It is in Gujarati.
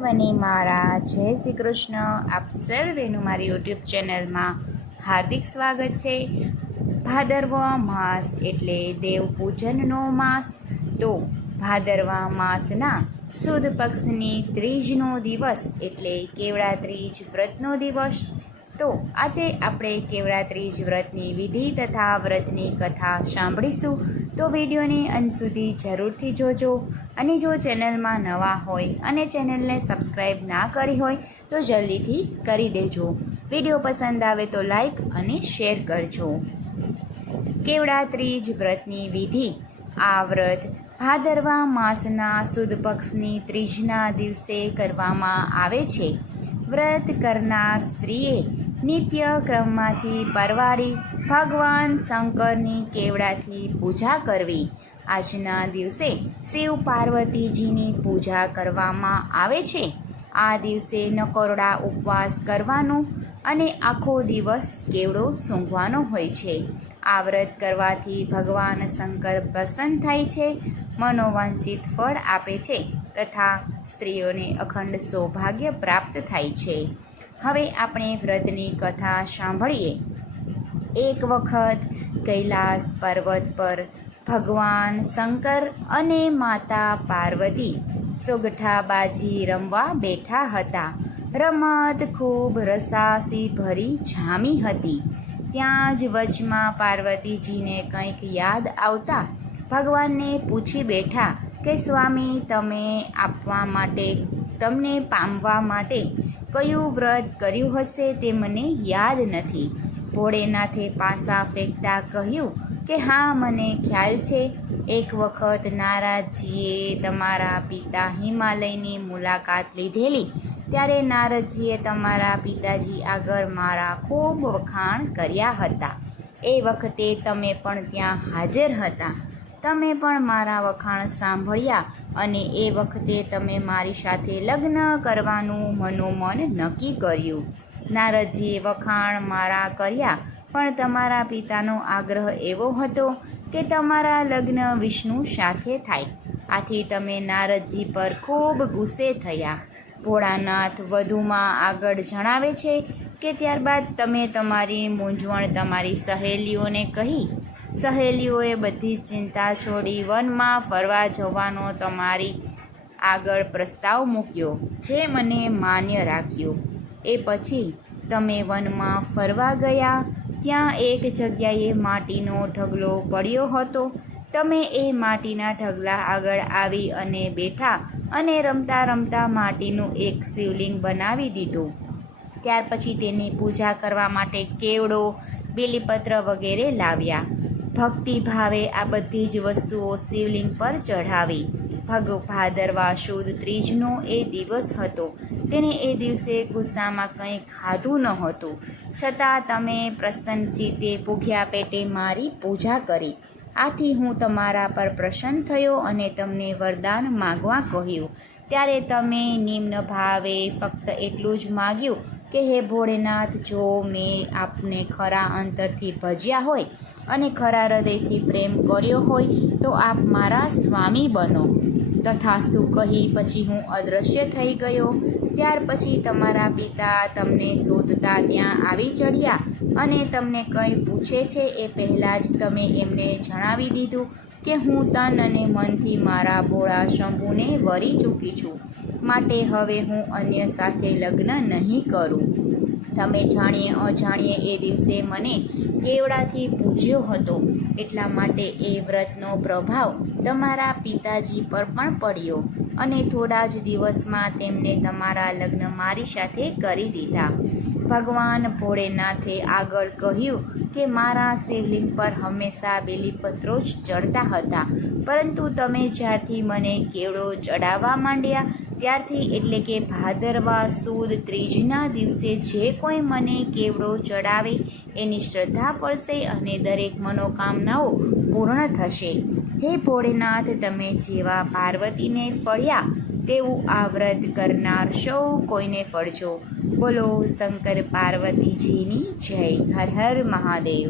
સર્વને મારા જય શ્રી કૃષ્ણ. આપ સર્વેનું મારી યુટ્યુબ ચેનલમાં હાર્દિક સ્વાગત છે. ભાદરવા માસ એટલે દેવ પૂજનનો માસ. તો ભાદરવા માસના સુદ પક્ષની ત્રીજનો દિવસ એટલે કેવડા ત્રીજ વ્રતનો દિવસ. તો આજે આપણે કેવડા ત્રીજ વ્રતની વિધિ તથા વ્રતની કથા સાંભળીશું. તો વિડીયોને અંત સુધી જરૂરથી જોજો. અને જો ચેનલમાં નવા હોય અને ચેનલને સબસ્ક્રાઈબ ના કરી હોય તો જલ્દીથી કરી દેજો. વિડીયો પસંદ આવે તો લાઈક અને શેર કરજો. કેવડા ત્રીજ વ્રતની વિધિ. આ વ્રત ભાદરવા માસના સુદ પક્ષની ત્રીજના દિવસે કરવામાં આવે છે. વ્રત કરનાર સ્ત્રીએ નિત્ય ક્રમમાંથી પરવારી ભગવાન શંકરની કેવડાથી પૂજા કરવી. આજના દિવસે શિવ પાર્વતીજીની પૂજા કરવામાં આવે છે. આ દિવસે નકોરડા ઉપવાસ કરવાનો અને આખો દિવસ કેવડો સૂંઘવાનો હોય છે. આ વ્રત કરવાથી ભગવાન શંકર પ્રસન્ન થાય છે, મનોવાંછિત ફળ આપે છે તથા સ્ત્રીઓને અખંડ સૌભાગ્ય પ્રાપ્ત થાય છે. હવે આપણે વ્રતની કથા સાંભળીએ. એક વખત કૈલાસ પર્વત પર ભગવાન શંકર અને માતા પાર્વતી સોગઠાબાજી રમવા બેઠા હતા. રમત ખૂબ રસાસી ભરી જામી હતી. ત્યાં જ વચમાં પાર્વતીજીને કંઈક યાદ આવતા ભગવાનને પૂછી બેઠા કે સ્વામી, તમને પામવા માટે કયું વ્રત કર્યું હશે તે મને યાદ નથી. ભોળેનાથે પાસા ફેંકતા કહ્યું કે હા, મને ખ્યાલ છે. એક વખત નારદજીએ તમારા પિતા હિમાલયની મુલાકાત લીધેલી. ત્યારે નારદજીએ તમારા પિતાજી આગળ મારા ખૂબ વખાણ કર્યા હતા. એ વખતે તમે પણ ત્યાં હાજર હતા. તમે પણ મારા વખાણ સાંભળ્યા અને એ વખતે તમે મારી સાથે લગ્ન કરવાનું મનોમન નક્કી કર્યું. નારદજીએ વખાણ મારા કર્યા, પણ તમારા પિતાનો આગ્રહ એવો હતો કે તમારા લગ્ન વિષ્ણુ સાથે થાય. આથી તમે નારદજી પર ખૂબ ગુસ્સે થયા. ભોળાનાથ વધુમાં આગળ જણાવે છે કે ત્યારબાદ તમે તમારી મૂંઝવણ તમારી સહેલીઓને કહી. સહેલીઓએ બધી ચિંતા છોડી વનમાં ફરવા જવાનો તમારી આગળ પ્રસ્તાવ મૂક્યો, જે મને માન્ય રાખ્યો. એ પછી તમે વનમાં ફરવા ગયા. ત્યાં એક જગ્યાએ માટીનો ઢગલો પડ્યો હતો. તમે એ માટીના ઢગલા આગળ આવી અને બેઠા અને રમતા રમતા માટીનું એક શિવલિંગ બનાવી દીધું. ત્યાર પછી તેની પૂજા કરવા માટે કેવડો, બીલીપત્ર વગેરે લાવ્યા. ભક્તિ ભાવે આ બધી જ વસ્તુઓ શિવલિંગ પર ચઢાવી. ભાદરવા સુદ ત્રીજનો એ દિવસ હતો. તેને એ દિવસે ગુસ્સામાં કંઈ ખાધું નહોતું. છતાં તમે પ્રસન્ન ચિત્તે ભૂખ્યા પેટે મારી પૂજા કરી. આથી હું તમારા પર પ્રસન્ન થયો અને તમને વરદાન માગવા કહ્યું. ત્યારે તમે નિમ્ન ભાવે ફક્ત એટલું જ માગ્યું કે હે ભોળેનાથ, જો મેં આપને ખરા અંતરથી ભજ્યા હોય અને ખરા હૃદયથી પ્રેમ કર્યો હોય તો આપ મારા સ્વામી બનો. તથાસ્તુ કહી પછી હું અદૃશ્ય થઈ ગયો. ત્યાર પછી તમારા પિતા તમને શોધતા ત્યાં આવી ચડ્યા અને તમને કંઈ પૂછે છે એ પહેલાં જ તમે એમને જણાવી દીધું કે હું તન અને મનથી મારા ભોળા શંભુને વરી ચૂકી છું, માટે હવે હું અન્ય સાથે લગ્ન નહીં કરું. તમે જાણીએ અજાણીએ એ દિવસે મને કેવડાથી પૂજ્યો હતો, એટલા માટે એ વ્રતનો પ્રભાવ તમારા પિતાજી પર પણ પડ્યો અને થોડા જ દિવસમાં તેમને તમારા લગ્ન મારી સાથે કરી દીધા. ભગવાન ભોળેનાથે આગળ કહ્યું કે મારા શિવલિંગ પર હંમેશા બેલીપત્રો જ ચડતા હતા, પરંતુ તમે જ્યારથી મને કેવડો ચડાવવા માંડ્યા ત્યારથી, એટલે કે ભાદરવા સુદ ત્રીજના દિવસે જે કોઈ મને કેવડો ચડાવે એની શ્રદ્ધા ફળશે અને દરેક મનોકામનાઓ પૂર્ણ થશે. હે ભોળેનાથ, તમે જેવા પાર્વતીને ફળ્યા તેવું આ વ્રત કરનાર સૌ કોઈને ફળજો. બોલો શંકર પાર્વતીજીની જય. હર હર મહાદેવ.